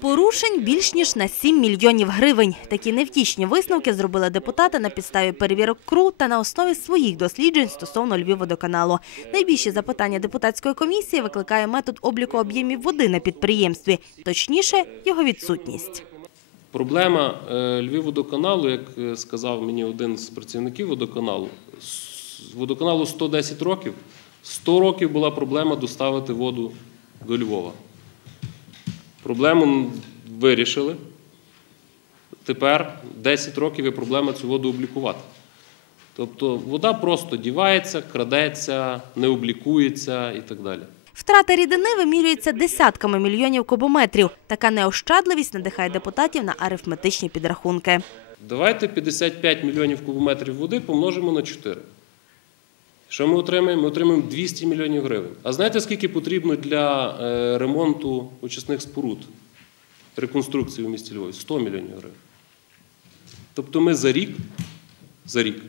Порушень більш ніж на 7 мільйонів гривень. Такі невтішні висновки зробили депутати на підставі перевірок КРУ та на основі своїх досліджень стосовно Львівводоканалу. Найбільші запитання депутатської комісії викликає метод обліку об'ємів води на підприємстві, точніше, його відсутність. Проблема е, Львівводоканалу, як е, сказав мені один з працівників водоканалу, водоканалу 110 років, 100 років була проблема доставити воду до Львова. Проблему вирішили. Тепер 10 років є проблема цю воду облікувати. Тобто вода просто дівається, крадеться, не облікується і так далі. Втрата рідини вимірюється десятками мільйонів кубометрів. Така неощадливість надихає депутатів на арифметичні підрахунки. Давайте 55 мільйонів кубометрів води помножимо на 4. Що ми отримаємо? Ми отримаємо 200 мільйонів гривень. А знаєте, скільки потрібно для е, ремонту очисних споруд, реконструкції у місті Львові? 100 мільйонів гривень. Тобто ми за рік, за рік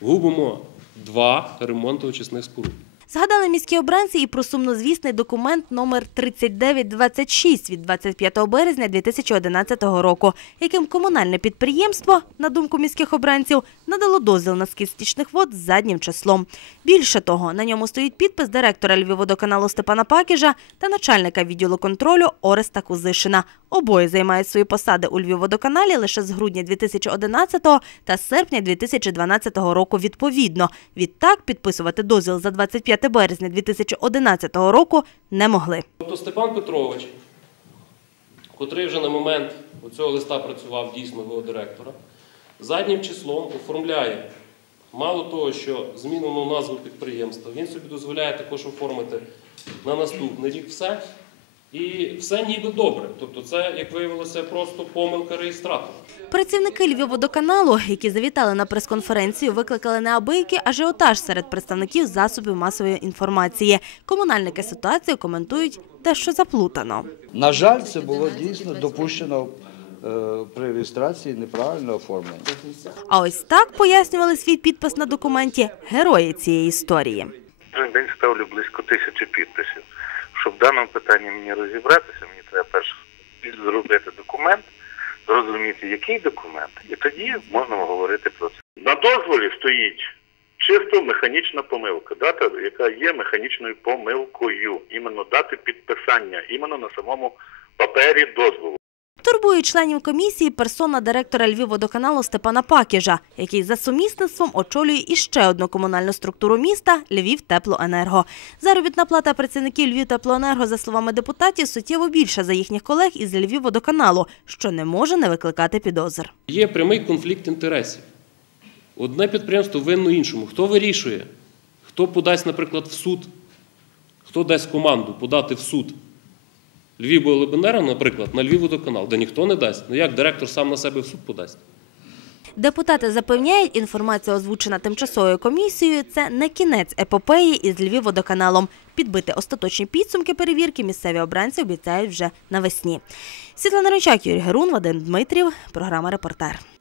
губимо два ремонти очисних споруд. Згадали міські обранці і про сумнозвісний документ номер 3926 від 25 березня 2011 року, яким комунальне підприємство, на думку міських обранців, надало дозвіл на скид стічних вод з заднім числом. Більше того, на ньому стоїть підпис директора Львівводоканалу Степана Пакіжа та начальника відділу контролю Ореста Кузишина. Обоє займають свої посади у Львівводоканалі лише з грудня 2011 та серпня 2012 року відповідно. Відтак підписувати дозвіл за 25 березня 2011 року не могли. Тобто Степан Петрович, котрий вже на момент цього листа працював дійсно його директора, заднім числом оформляє мало того, що змінено назву підприємства, він собі дозволяє також оформити на наступний рік все. І все ніби добре. Тобто, це, як виявилося, просто помилка реєстратора. Працівники Львівводоканалу, які завітали на прес-конференцію, викликали неабиякий ажіотаж серед представників засобів масової інформації. Комунальники ситуацію коментують дещо заплутано. На жаль, це було дійсно допущено е, при реєстрації неправильно оформлено. А ось так пояснювали свій підпис на документі герої цієї історії. День ставлю близько тисячі підписів. Щоб в даному питанні мені розібратися, мені треба перше зробити документ, зрозуміти, який документ, і тоді можна говорити про це. На дозволі стоїть чисто механічна помилка, дата, яка є механічною помилкою, іменно дати підписання, іменно на самому папері дозволу. Турбує членів комісії персона директора Львівводоканалу Степана Пакіжа, який за сумісництвом очолює іще одну комунальну структуру міста Львівтеплоенерго. Заробітна плата працівників Львівтеплоенерго, за словами депутатів, суттєво більша за їхніх колег із Львівводоканалу, що не може не викликати підозр. Є прямий конфлікт інтересів. Одне підприємство винно іншому. Хто вирішує? Хто подасть, наприклад, в суд? Хто дасть команду подати в суд? Львівобленерго, наприклад, на Львівводоканал, де ніхто не дасть. Ну як директор сам на себе в суд подасть? Депутати запевняють, інформація, озвучена тимчасовою комісією, це не кінець епопеї із Львівводоканалом. Підбити остаточні підсумки перевірки місцеві обранці обіцяють вже навесні. Світлана Ричак, Юрій Герун, Вадим Дмитрів, програма «Репортер».